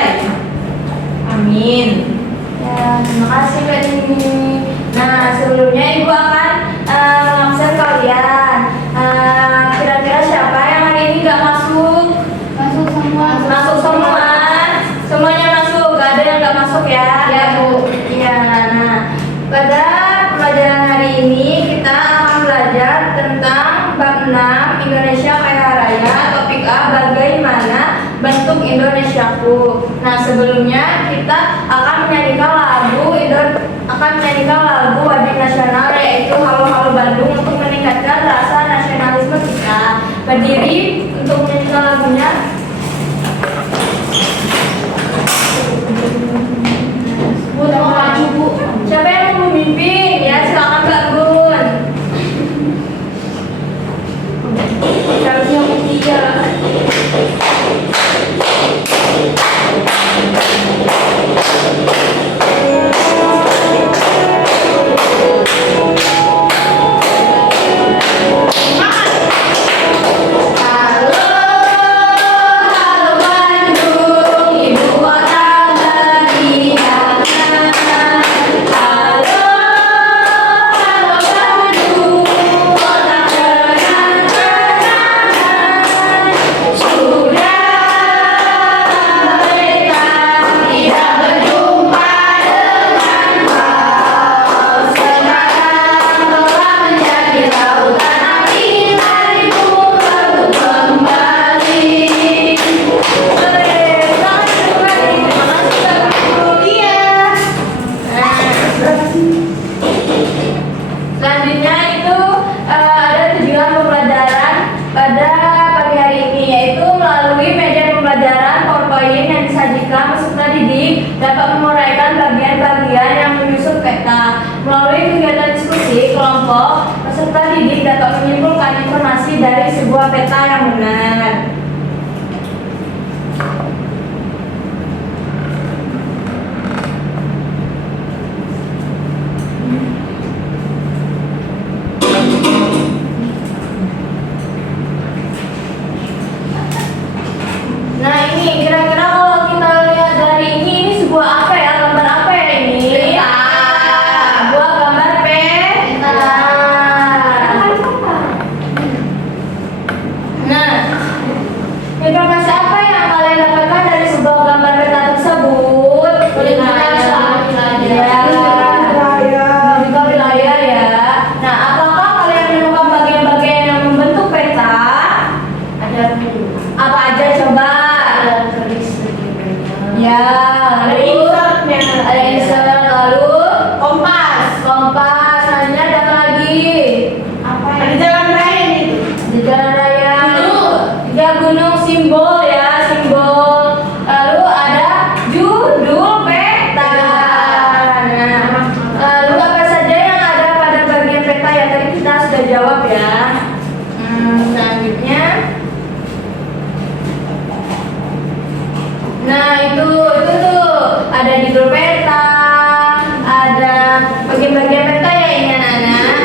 dimulai. Amin. Ya, terima kasih Mbak Nini. Nah, sebelumnya Ibu akan mengabsen kalian. Kira-kira siapa yang hari ini nggak masuk? Masuk semua. Masuk semua. Semuanya masuk. Gak ada yang nggak masuk ya? Ya, Bu. Iya. Nah, pada pelajaran hari ini kita akan belajar tentang bab 6 Indonesia Kaya Raya. Topik A, bagaimana bentuk Indonesiaku. Nah, sebelumnya kita akan menyanyikan lagu wajib nasional, yaitu Halo Halo Bandung, untuk meningkatkan rasa nasionalisme kita. Berdiri untuk menyanyikan lagunya. Bu, mau maju, Bu. Siapa yang mau memimpin? Ya, silakan Mbak Gun. Harusnya putih ya. Selanjutnya itu ada tujuan pembelajaran pada pagi hari ini, yaitu melalui media pembelajaran PowerPoint yang disajikan, peserta didik dapat menguraikan bagian-bagian yang menyusun peta. Melalui kegiatan diskusi kelompok, peserta didik dapat menyimpulkan informasi dari sebuah peta yang benar. Nah, ini kira-kira kalau kita lihat dari ini sebuah apa ya? Gambar apa ya ini? Peta. Sebuah gambar peta. Nah, informasi apa yang kalian dapatkan dari sebuah gambar peta tersebut? Juga wilayah ya. Nah, apakah kalian menemukan bagian-bagian yang membentuk peta? Ada Apa aja coba? Ya, Ada lalu insertnya. ada insert, lalu Kompas. kompas, selanjutnya ada apa lagi? apa ya? Ada jalan raya nih. Di jalan raya. Gunung. Tiga gunung, simbol ya, simbol. Lalu ada judul peta. Nah, lalu apa saja yang ada pada bagian peta ya? Tadi kita sudah jawab ya. Selanjutnya. Nah, itu tuh ada judul peta, ada bagian-bagian peta ya ini anak-anak.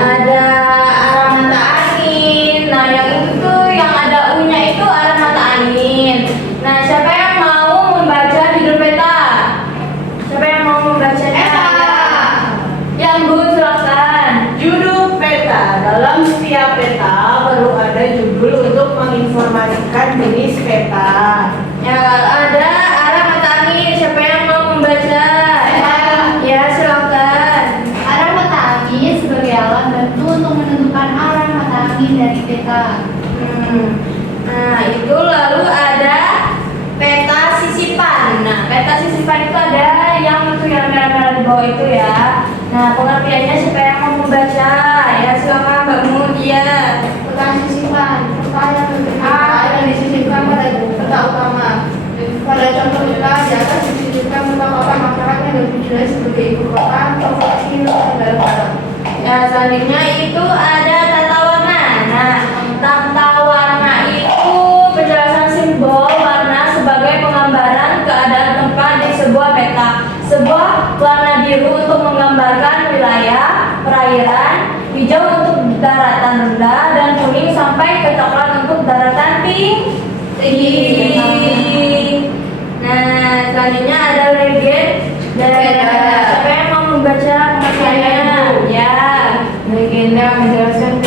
Ada arah mata angin. Nah, yang itu tuh yang ada U-nya itu arah mata angin. Nah, siapa yang mau membaca judul peta? Siapa yang mau membacanya? Yang Bu, silakan. Judul peta. Dalam setiap peta perlu ada judul untuk menginformasikan jenis peta. Ya, ada arah mata angin. Siapa yang mau membaca? Ya, silakan. Arah mata angin sebagai alat bantu untuk menentukan arah mata angin dari peta. Nah, itu lalu ada peta sisipan. Nah, peta sisipan itu ada yang itu yang merah-merah di bawah itu ya. Nah, pengertiannya siapa yang mau membaca? Ya, silakan Mbak Mutia. Peta sisipan, peta yang yang disisipkan pada peta utama. Pada contoh peta di atas disisipkan peta kota masyarakat yang lebih jelas sebagai ibu kota, provinsi, dan negara barat. Ya, selanjutnya itu ada tata warna. Nah, tata warna itu penjelasan simbol warna sebagai penggambaran keadaan tempat di sebuah peta. Sebuah warna biru untuk menggambarkan wilayah, perairan, hijau untuk daratan rendah, dan kuning sampai ke coklat untuk daratan tinggi. Nah, selanjutnya ada legenda. Siapa yang mau membaca pengertiannya? Ya. Legenda menjelaskan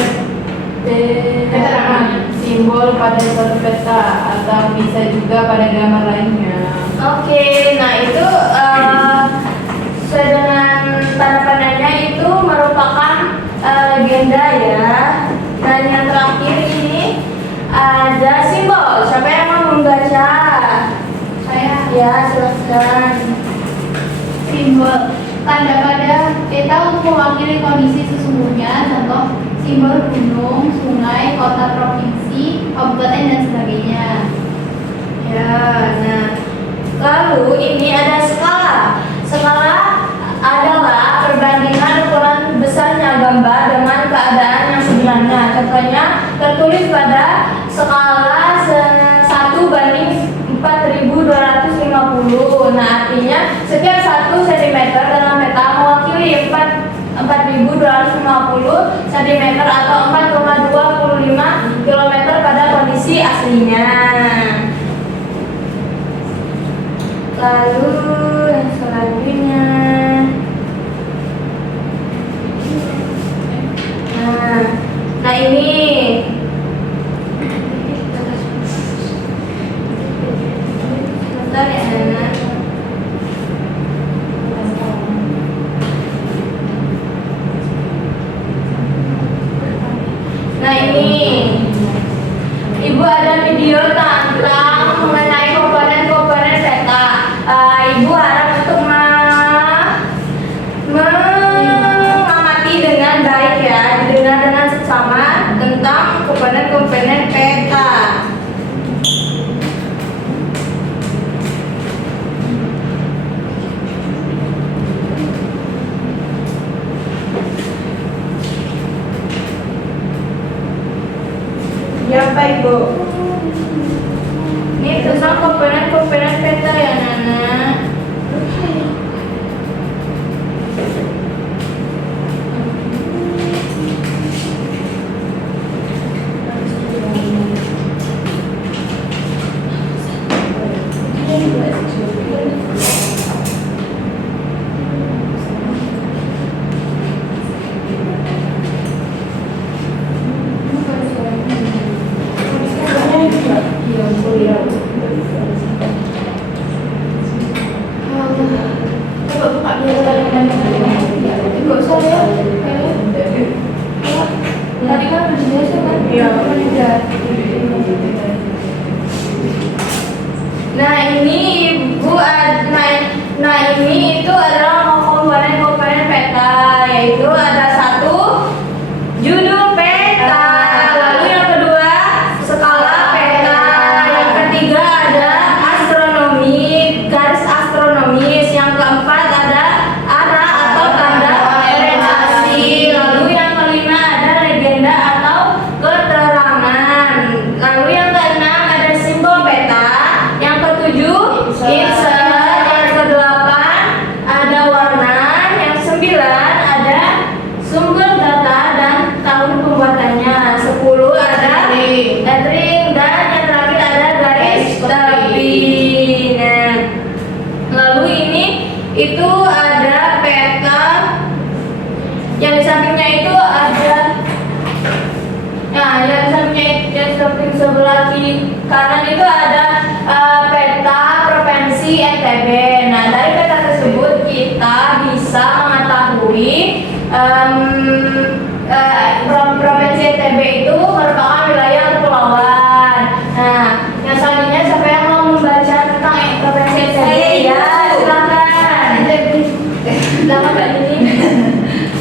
keterangan simbol pada suatu peta atau bisa juga pada gambar lainnya. Oke, nah itu sesuai dengan tanda pandanya itu merupakan legenda ya. Dan yang terakhir ini ada simbol. Siapa yang mau membaca? Saya Ya, silakan. Simbol tanda pada peta untuk mewakili kondisi sesungguhnya, contoh simbol gunung, sungai, kota, provinsi, kabupaten dan sebagainya. Ya, nah lalu ini ada skala. Skala adalah perbandingan ukuran besarnya gambar dengan keadaan yang sebenarnya. Contohnya tertulis pada skala 1/4250. Nah, artinya setiap 1 cm dalam peta mewakili 4.250 cm atau 4,25 km pada kondisi aslinya. Lalu yang selanjutnya, nah ini sebentar ya anak. Nah ini Ibu ada video tentang mengenai komponen-komponen peta. Ibu harap untuk mengamati dengan baik ya, didengar dengan seksama tentang komponen-komponen peta. Ya Pak Ibu. Ini tentang komponen-komponen peta ya Nana. Tadi kan udah dijelasin kan? Iya. Nah ini Ibu nah ini itu adalah komponen-komponen peta, yaitu ada 1 judul peta, lalu yang kedua skala peta, yang ketiga ada astronomi, garis astronomis, yang keempat ada arah atau tanda orientasi, lalu yang kelima ada legenda atau keterangan, lalu yang keenam ada simbol peta, yang ketujuh insert, yang kedelapan ada warna, yang 9 ada sumber data dan tahun pembuatannya, 10 ada lettering, dan yang terakhir ada garis tepi. Nah, lalu ini itu ada peta, yang di sampingnya itu ada, nah yang samping sebelah kiri kanan itu ada peta provinsi NTB. Nah, dari peta tersebut kita bisa mengetahui provinsi NTB itu merupakan wilayah kepulauan. Nah, yang selanjutnya siapa yang mau membaca tentang provinsi NTB? Ya, silakan. Silakan Mbak Nini.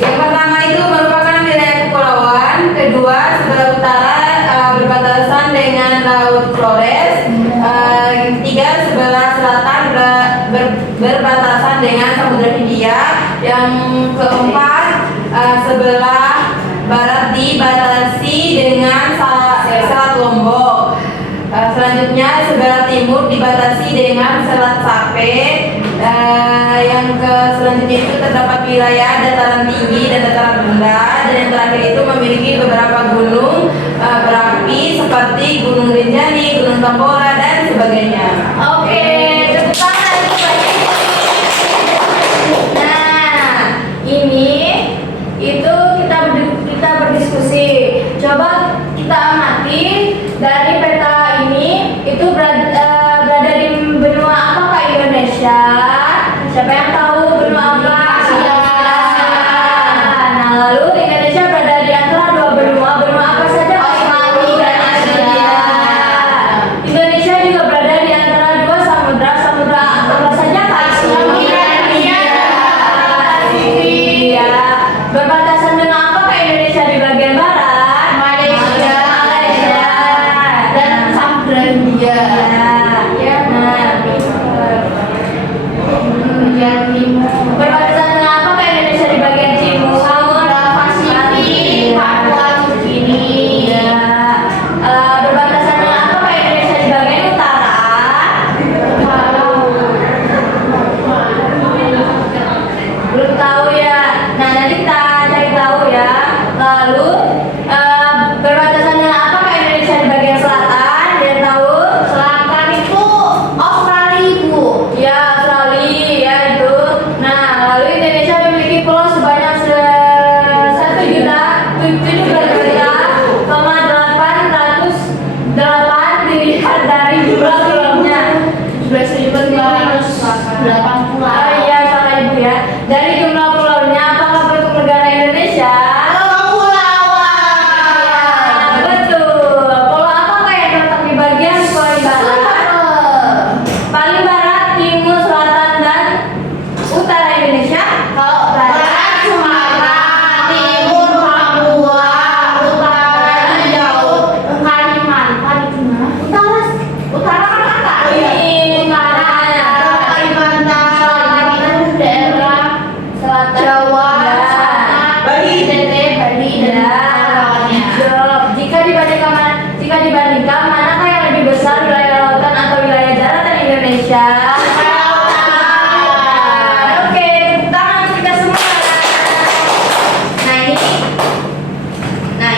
Yang pertama itu merupakan wilayah kepulauan, kedua sebelah utara berbatasan dengan Laut Flores, ketiga sebelah selatan berbatasan dengan Samudra Hindia, yang keempat sebelah barat dibatasi dengan Selat Lombok, selanjutnya sebelah timur dibatasi dengan Selat Sape, yang selanjutnya itu terdapat wilayah dataran tinggi dan dataran rendah, dan yang terakhir itu memiliki beberapa gunung berapi seperti Gunung Rinjani, Gunung Tambora dan sebagainya. Oke, tepuk tangan untuk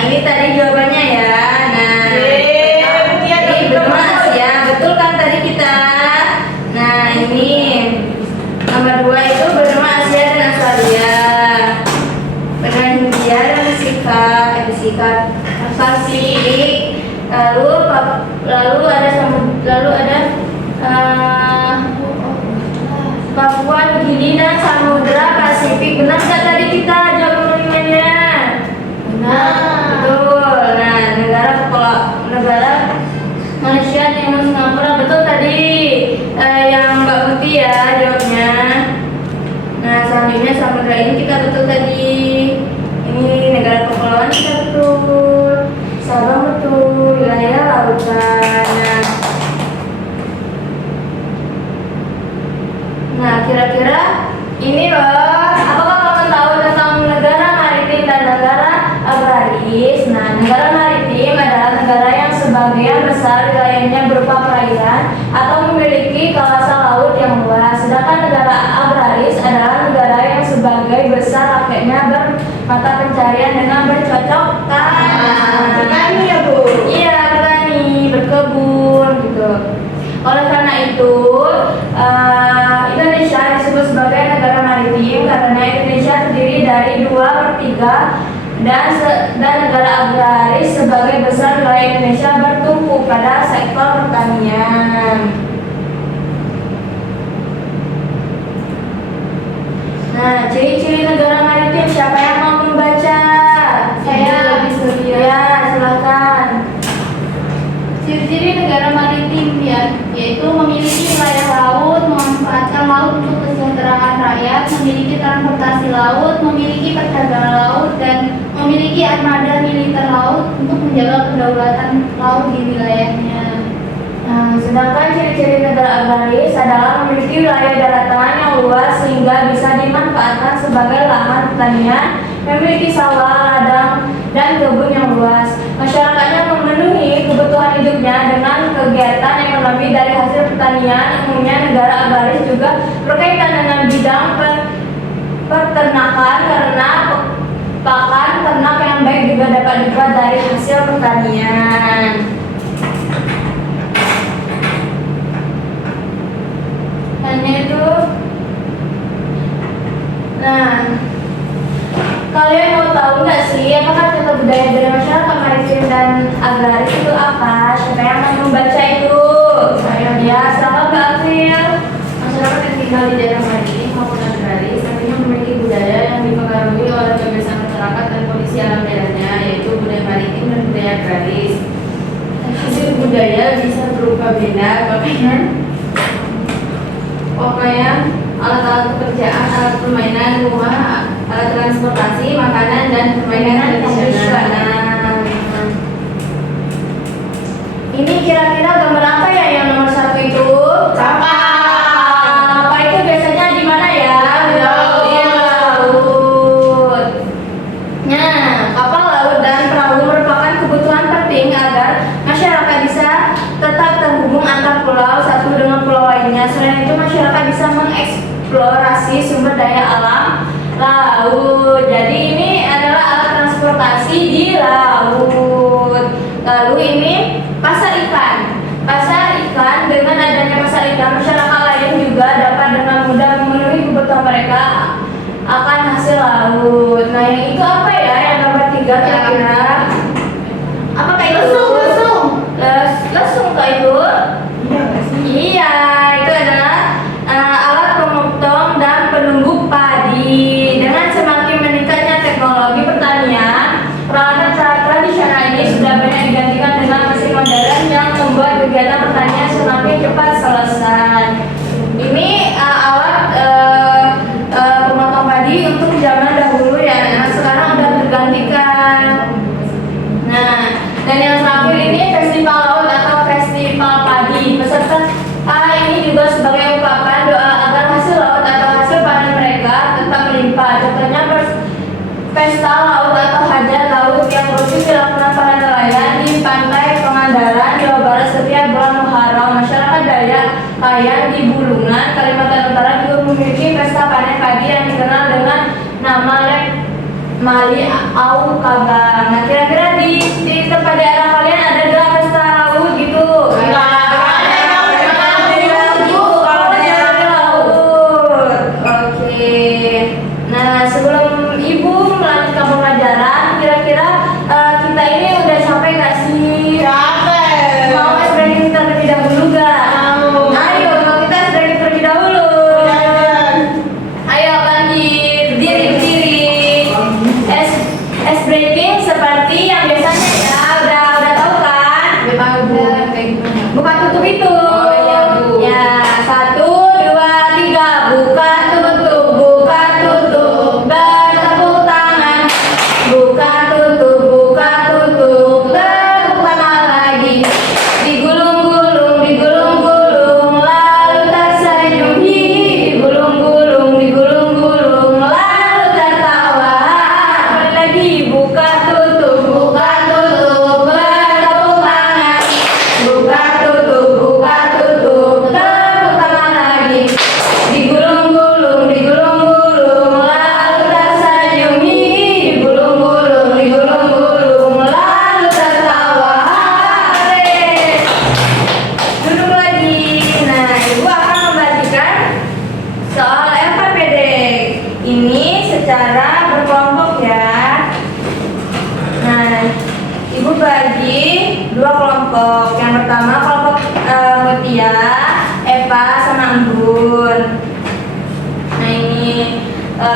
ini tadi jawabannya ya. Nah, Iya, ini benua Asia, betul kan tadi kita? Nah, ini nomor 2 itu benua Asia dan Australia. Benua Hindia dan Pasifik. Lalu ada Papua Nugini dan Samudra Pasifik. Benar nggak tadi kita jawabannya? Betul. Nah, negara Malaysia, Timur, Singapura, betul tadi yang Mbak Muti ya jawabnya. Nah, selanjutnya Samudra ini kita betul tadi. Ini negara kepulauan kita betul. Sabang betul. Wilayah lautan. Nah, kira-kira ini loh. Apakah kamu tahu tentang negara maritim dan negara agraris? Nah, negara maritim adalah negara yang sebagian besar wilayahnya berupa perairan atau memiliki kawasan laut yang luas. Sedangkan negara agraris adalah negara yang sebagai besar rakyatnya bermata pencarian dengan bercocokkan. Bertani ya Bu? Iya, bertani, berkebun gitu. Oleh karena itu, Indonesia disebut sebagai negara maritim karena Indonesia terdiri dari 2/3 dan negara agraris sebagai besar wilayah Indonesia bertumpu pada sektor pertanian. Nah, ciri-ciri negara maritim siapa yang mau membaca? Saya bisa Ya, silakan. Ciri-ciri negara maritim ya, yaitu memiliki wilayah laut, memanfaatkan laut untuk kesejahteraan rakyat, memiliki transportasi laut, memiliki perdagangan laut, dan memiliki armada militer laut untuk menjaga kedaulatan laut di wilayahnya. Nah, sedangkan ciri-ciri negara agraris adalah memiliki wilayah daratan yang luas sehingga bisa dimanfaatkan sebagai lahan pertanian, memiliki sawah, ladang, dan kebun yang luas. Masyarakatnya memenuhi kebutuhan hidupnya dengan kegiatan ekonomi dari hasil pertanian. Umumnya negara agraris juga berkaitan dengan bidang peternakan karena pakan ternak yang baik juga dapat dibuat dari hasil pertanian. Hanya itu. Nah, kalian mau tahu nggak sih apakah contoh budaya dari masyarakat maritim dan agraris itu apa? Siapa yang mau membaca itu? Saya ya, silakan Mbak Afil. Masyarakat yang tinggal di daerah maritim maupun agraris tentunya memiliki budaya yang dipengaruhi oleh kebiasaan masyarakat dan kondisi alam daerahnya, yaitu budaya maritim dan budaya agraris. Hasil budaya bisa berupa benda, pakaian, alat-alat pekerjaan, alat permainan rumah, alat transportasi, makanan, dan permainan tradisional. Ini kira-kira gambar apa ya yang nomor 1 itu? Kapal itu biasanya di mana ya? Di laut. Nah, kapal laut dan perahu merupakan kebutuhan penting agar masyarakat bisa tetap terhubung antar pulau satu dengan pulau lainnya. Selain itu, masyarakat bisa mengeksplorasi sumber daya alam laut. Jadi ini adalah alat transportasi di laut. Lalu ini pasar ikan. Pasar ikan, dengan adanya pasar ikan, masyarakat lain juga dapat dengan mudah memenuhi kebutuhan mereka akan hasil laut. Nah, yang itu apa ya? Yang nomor 3 kira-kira? Apakah itu? Lesung kah itu? Iya, itu adalah alat pemotong dan penumbuk padi. Dengan semakin meningkatnya teknologi pertanian, peralatan tradisional ini sudah banyak digantikan dengan mesin modern yang membuat kegiatan pertanian semakin cepat selesai. Ini alat pemotong padi untuk zaman dahulu ya, nah sekarang sudah tergantikan. Nah, dan yang terakhir ini festival laut atau festival padi. Peserta ini juga sebagai ungkapan doa agar hasil laut atau hasil panen mereka tetap melimpah. Contohnya pesta laut atau hajat laut yang rutin dilakukan para nelayan di pantai Pangandaran, Jawa Barat setiap bulan Muharram. Masyarakat Dayak Kayan di Bulungan, Kalimantan Utara juga memiliki pesta panen padi yang dikenal dengan nama Lek Mali Au Kabang. Nah, kira-kira di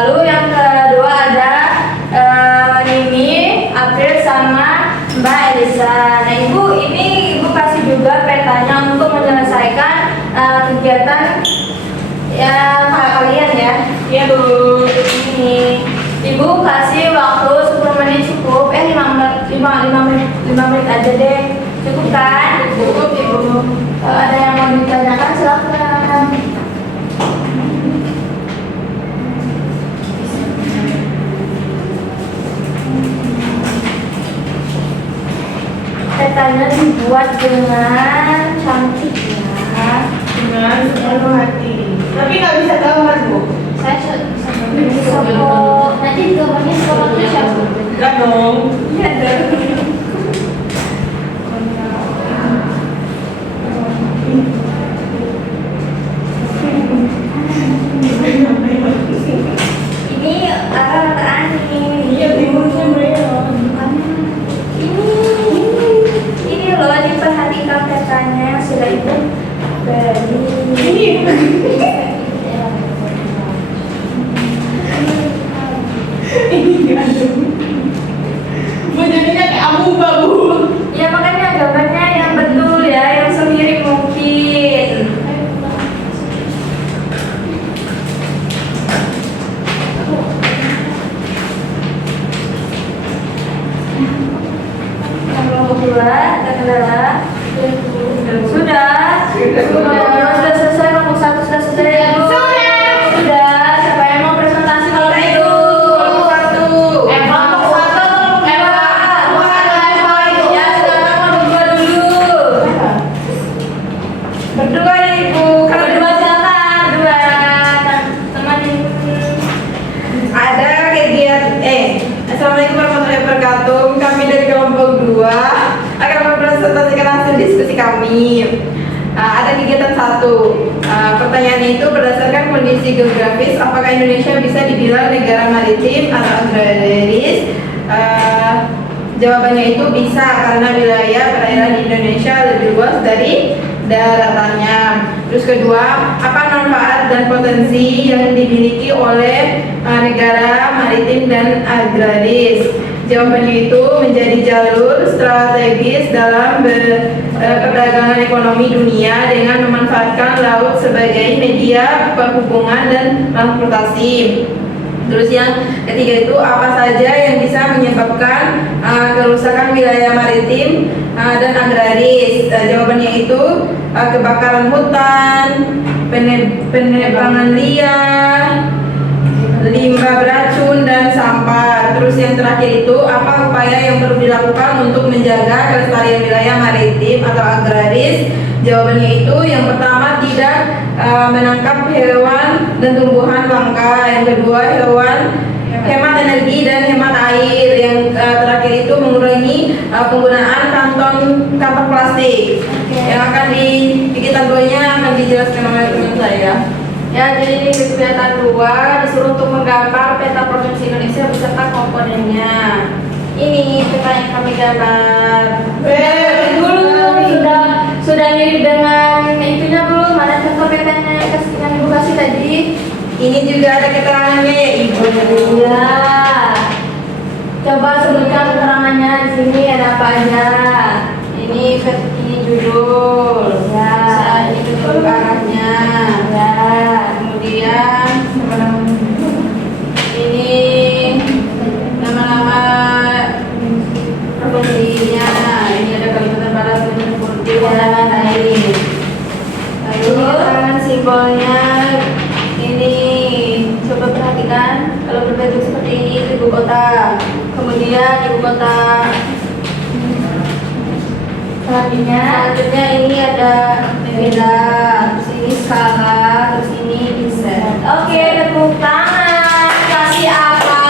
Lalu yang kedua ada Nini, April sama Mbak Elisa. Nah ibu kasih juga petanya untuk menyelesaikan kegiatan ya kalian ya. Iya Bu. Ini ibu kasih waktu 10 menit cukup, 5 menit aja deh, cukup kan? Cukup Ibu. Kalau ada yang mau ditanyakan silakan. Petanya dibuat dengan cantik ya. Dengan sepenuh hati. Tapi nggak bisa gambar Bu. Saya bisa kok. Nanti gambarnya sekolahnya siapa? Enggak dong. Iya dong. Ini Tante Ani. Iya timurnya mereka. Ini loh diperhatikan petanya yang sudah ibu beri. Bu jadinya kayak amuba Bu. Ya makanya gambarnya yang betul ya, yang sendiri mungkin. Yang kedua, sudah selesai, kelompok 1 sudah selesai ya Bu? Sudah, siapa yang mau presentasi kalau itu? Kelompok satu. Ya sekarang berdua dulu. Berdua nih Ibu, kalau berdua silakan, berdua teman Ada kegiatan Assalamualaikum warahmatullahi wabarakatuh. Kami dari kelompok 2 akan mempresentasikan hasil diskusi kami. Ada kegiatan 1. Pertanyaannya itu berdasarkan kondisi geografis, apakah Indonesia bisa dibilang negara maritim atau agraris? Jawabannya itu bisa, karena wilayah perairan di Indonesia lebih luas dari daratannya. Terus kedua, apa manfaat dan potensi yang dimiliki oleh negara maritim dan agraris? Jawabannya itu menjadi jalur strategis dalam perdagangan ekonomi dunia dengan memanfaatkan laut sebagai media perhubungan dan transportasi. Terus yang ketiga itu apa saja yang bisa menyebabkan kerusakan wilayah maritim dan agraris? Jawabannya itu kebakaran hutan, penebangan liar, limbah beracun dan sampah. Terus yang terakhir itu apa upaya yang perlu dilakukan untuk menjaga kelestarian wilayah maritim atau agraris? Jawabannya itu yang pertama tidak menangkap hewan dan tumbuhan langka. Yang kedua hemat energi dan hemat air. Yang terakhir itu mengurangi penggunaan kantong plastik. Yang akan kegiatan 2-nya akan dijelaskan oleh teman saya. Ya, jadi ini kegiatan 2 disuruh untuk menggambar peta provinsi Indonesia beserta komponennya. Ini peta yang kami gambar. Sudah mirip dengan itunya belum? Mana contoh petanya yang ibu kasih tadi? Ini juga ada keterangannya ya Ibu. Ya. Coba sebutkan keterangannya di sini ada apa aja. Ini judul. Ya. Ini bentuk arahnya. Ya. Kemudian ini nama-nama provinsinya. Ini ada Kalimantan Barat, Kalimantan Timur, dan lain-lain. Lalu simbolnya ini, coba perhatikan kalau berbentuk seperti ini itu ibu kota. Kemudian ibu kota selanjutnya ini ada beda, terus ini skala, terus ini inset. Oke, tepuk tangan. Kasih apa?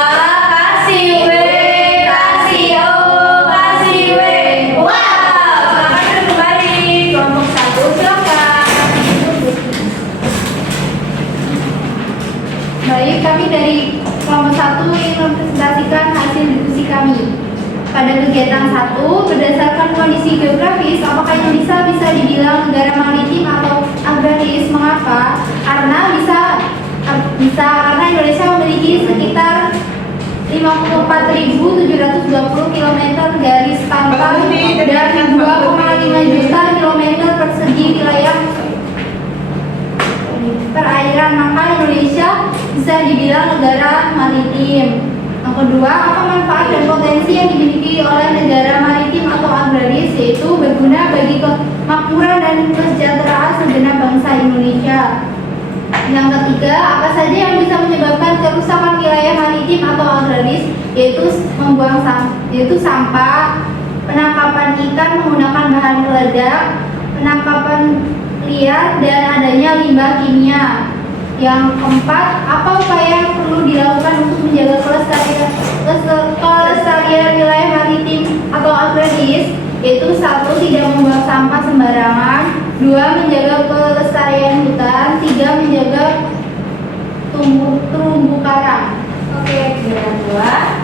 Kasih W, kasih O, kasih W. Wow, silakan kembali kelompok 1 silakan. Baik, kami dari kelompok 1 ingin mempresentasikan hasil diskusi kami. Pada kegiatan 1, berdasarkan kondisi geografis, apakah Indonesia bisa dibilang negara maritim atau agraris? Mengapa? Karena karena Indonesia memiliki memiliki sekitar 54.720 km garis pantai dan 2,5 juta kilometer persegi wilayah perairan. Maka Indonesia bisa dibilang negara maritim. Yang kedua, apa manfaat dan potensi yang dimiliki oleh negara maritim atau agraris, yaitu berguna bagi kemakmuran dan kesejahteraan segenap bangsa Indonesia. Yang ketiga, apa saja yang bisa menyebabkan kerusakan wilayah maritim atau agraris, yaitu sampah, penangkapan ikan menggunakan bahan peledak, penangkapan liar, dan adanya limbah kimia. Yang keempat, apa upaya yang perlu dilakukan untuk menjaga kelestarian wilayah maritim atau agraris, yaitu 1. Tidak membuang sampah sembarangan, 2. Menjaga kelestarian hutan, 3. Menjaga terumbu karang. Oke, giliran dua.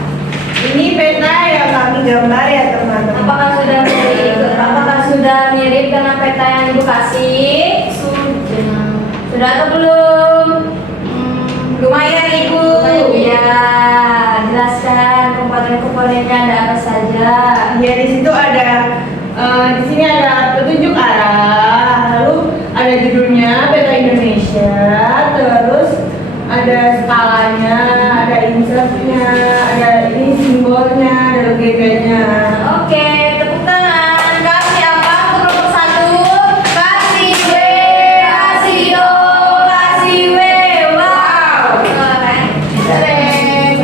Ini peta yang kami gambar ya teman-teman. Apakah sudah mirip dengan peta yang Ibu kasih? Sudah atau belum? Lumayan Ibu. Ya, jelaskan komponen-komponennya ada apa saja. Ya di situ ada di sini ada petunjuk arah, lalu ada judulnya peta Indonesia, terus ada skalanya, ada insertnya, ada ini simbolnya, ada legendanya. Oke, tepuk tangan. Kasih apa untuk kelompok 1? Kasih W, kasih O, kasih W. Wow. Keren.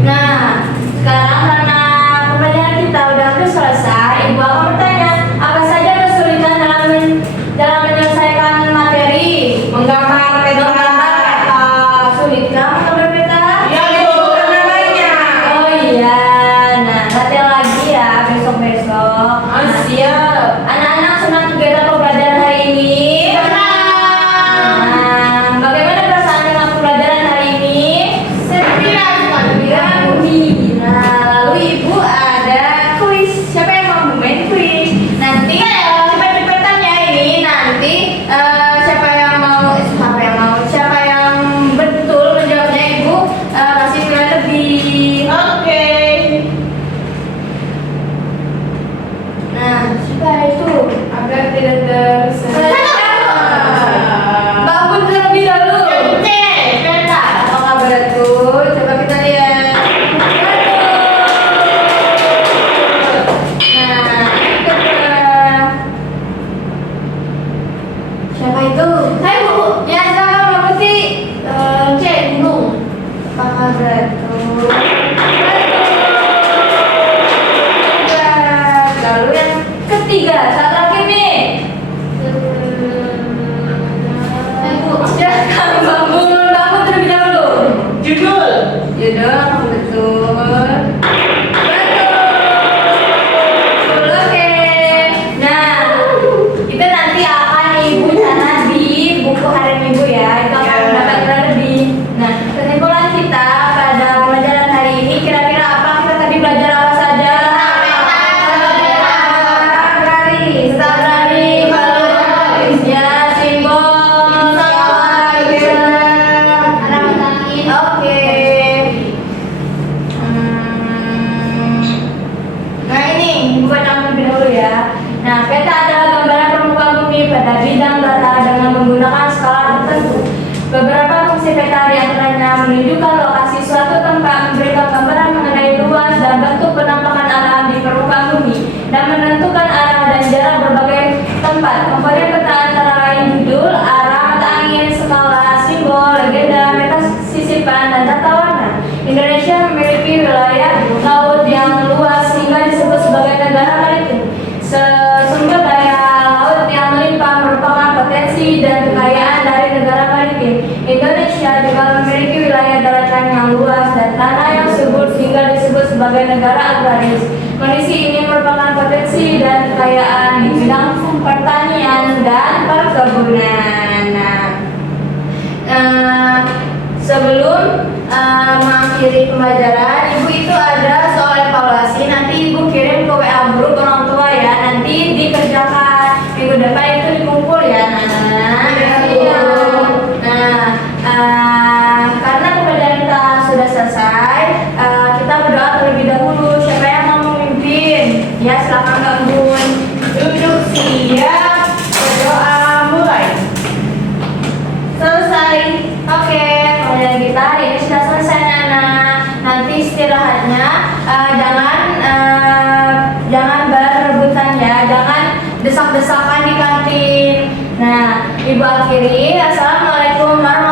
Nah, sekarang karena pembelajaran kita udah hampir selesai, Ibu akan bertanya, apa saja kesulitan dalam menyelesaikan materi? Menggambar peta. Sulitkah menggambar peta? Ya Ibu, karena banyak. Oh iya, nah latihan lagi ya besok-besok. Siap. Anak-anak senang kegiatan pembelajaran hari ini? Nah, bagaimana perasaan dengan pembelajaran hari ini? Nah, lalu Ibu ada kuis. Siapa yang mau main kuis? Nanti cepet-cepetan ya ini. Nanti siapa yang betul menjawabnya Ibu kasih nilai lebih. Oke. Nah, siapa itu? Agar tidak Bangun terlebih dahulu. peta. Apakah betul? Coba kita lihat. Nah, siapa itu? Saya Bu. Ya, silakan Mbak Putri. C. Gunung. Apakah betul? Lalu yang ketiga, saat terakhir nih. Silakan bangun terlebih dahulu. Judul. Judul betul. Oke. Nah, kita nanti akan Ibu catat di buku harian Ibu ya. Itu akan Ya. mendapat nilai lebih. Nah, kesimpulan kita pada pembelajaran hari ini kira-kira apa? Kita tadi belajar apa saja? Garis, garis, ya simbol, Oke. Nah ini baca terlebih dahulu ya. Nah, peta adalah gambaran permukaan bumi pada bidang data dengan menggunakan skala tertentu. Beberapa fungsi peta diantaranya menunjukkan lokasi suatu tempat, memberikan gambaran mengenai luas dan bentuk penampakan alam di permukaan bumi, dan menentukan arah dan jarak berbagai tempat. Komponen peta antara lain judul, arah, mata angin, skala, simbol, legenda, peta sisipan, dan tata warna. Indonesia memiliki wilayah laut yang luas sehingga disebut sebagai negara maritim. Sumber daya laut yang melimpah merupakan potensi dan kekayaan dari negara maritim. Indonesia juga memiliki wilayah daratan yang luas dan tanah yang subur sehingga disebut sebagai negara agraris. Kondisi ini merupakan potensi dan kekayaan di bidang pertanian dan perkebunan. Sebelum mengakhiri pembelajaran, Ibu itu ada soal evaluasi. Nanti Ibu kirim ke WA guru ke nomor desak-desakan di kantin. Nah, ibu akhiri. Assalamualaikum warahmatullahi